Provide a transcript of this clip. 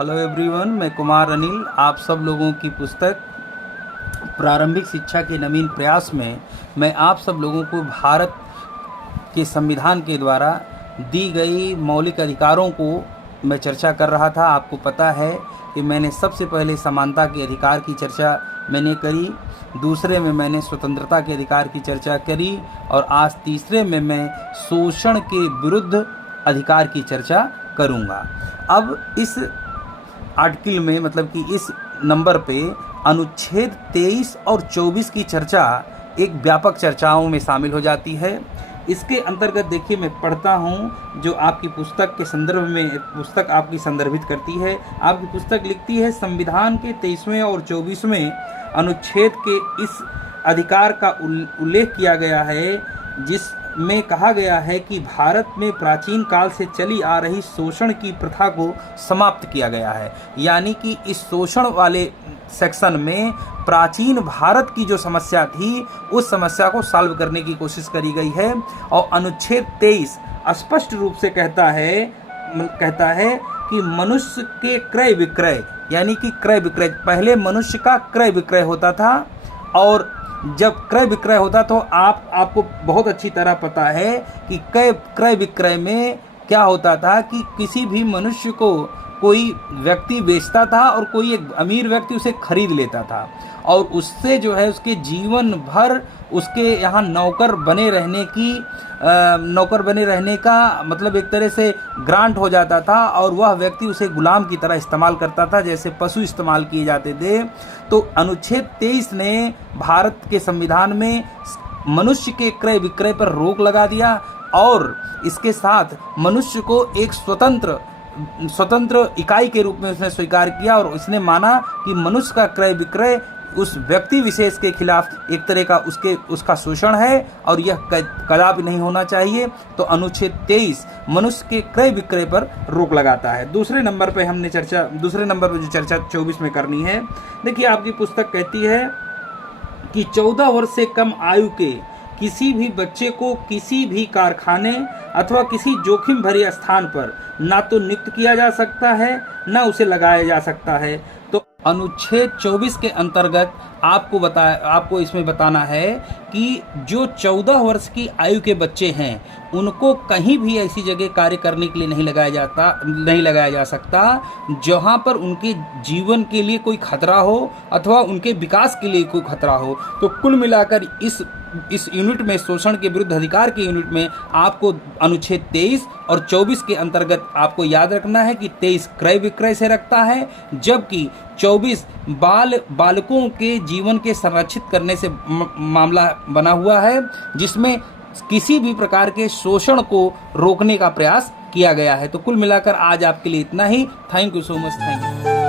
Hello everyone, मैं कुमार अनिल आप सब लोगों की पुस्तक प्रारंभिक शिक्षा के नवीन प्रयास में मैं आप सब लोगों को भारत के संविधान के द्वारा दी गई मौलिक अधिकारों को मैं चर्चा कर रहा था। आपको पता है कि मैंने सबसे पहले समानता के अधिकार की चर्चा मैंने करी, दूसरे में मैंने स्वतंत्रता के अधिकार की चर्चा करी और आज तीसरे में मैं शोषण के विरुद्ध अधिकार की चर्चा करूँगा। अब इस आर्टिकल में मतलब कि इस नंबर पे अनुच्छेद 23 और 24 की चर्चा एक व्यापक चर्चाओं में शामिल हो जाती है। इसके अंतर्गत देखिए, मैं पढ़ता हूँ जो आपकी पुस्तक के संदर्भ में पुस्तक आपकी संदर्भित करती है। आपकी पुस्तक लिखती है, संविधान के 23वें और 24वें अनुच्छेद के इस अधिकार का उल्लेख किया गया है, जिसमें कहा गया है कि भारत में प्राचीन काल से चली आ रही शोषण की प्रथा को समाप्त किया गया है। यानी कि इस शोषण वाले सेक्शन में प्राचीन भारत की जो समस्या थी उस समस्या को सॉल्व करने की कोशिश करी गई है। और अनुच्छेद 23 स्पष्ट रूप से कहता है कि मनुष्य के क्रय विक्रय, यानी कि क्रय विक्रय, पहले मनुष्य का क्रय विक्रय होता था और जब क्रय विक्रय होता तो आपको बहुत अच्छी तरह पता है कि क्रय विक्रय में क्या होता था कि किसी भी मनुष्य को कोई व्यक्ति बेचता था और कोई एक अमीर व्यक्ति उसे खरीद लेता था और उससे जो है उसके जीवन भर उसके यहाँ नौकर बने रहने का मतलब एक तरह से ग्रांट हो जाता था और वह व्यक्ति उसे गुलाम की तरह इस्तेमाल करता था, जैसे पशु इस्तेमाल किए जाते थे। तो अनुच्छेद 23 ने भारत के संविधान में मनुष्य के क्रय विक्रय पर रोक लगा दिया और इसके साथ मनुष्य को एक स्वतंत्र इकाई के रूप में उसने स्वीकार किया और उसने माना कि मनुष्य का क्रय विक्रय उस व्यक्ति विशेष के खिलाफ एक तरह का उसका शोषण है और यह कदापि नहीं होना चाहिए। तो अनुच्छेद 23 मनुष्य के क्रय विक्रय पर रोक लगाता है। दूसरे नंबर पे जो चर्चा 24 में करनी है, देखिए आपकी पुस्तक कहती है कि 14 वर्ष से कम आयु के किसी भी बच्चे को किसी भी कारखाने अथवा किसी जोखिम भरे स्थान पर ना तो नियुक्त किया जा सकता है ना उसे लगाया जा सकता है। तो अनुच्छेद 24 के अंतर्गत आपको इसमें बताना है कि जो 14 वर्ष की आयु के बच्चे हैं उनको कहीं भी ऐसी जगह कार्य करने के लिए नहीं लगाया जा सकता जहां पर उनके जीवन के लिए कोई खतरा हो अथवा उनके विकास के लिए कोई खतरा हो। तो कुल मिलाकर इस यूनिट में, शोषण के विरुद्ध अधिकार के यूनिट में, आपको अनुच्छेद 23 और 24 के अंतर्गत आपको याद रखना है कि 23 क्रय विक्रय से रखता है जबकि 24 बालकों के जीवन के संरक्षित करने से मामला बना हुआ है, जिसमें किसी भी प्रकार के शोषण को रोकने का प्रयास किया गया है। तो कुल मिलाकर आज आपके लिए इतना ही। Thank you so much. Thank you.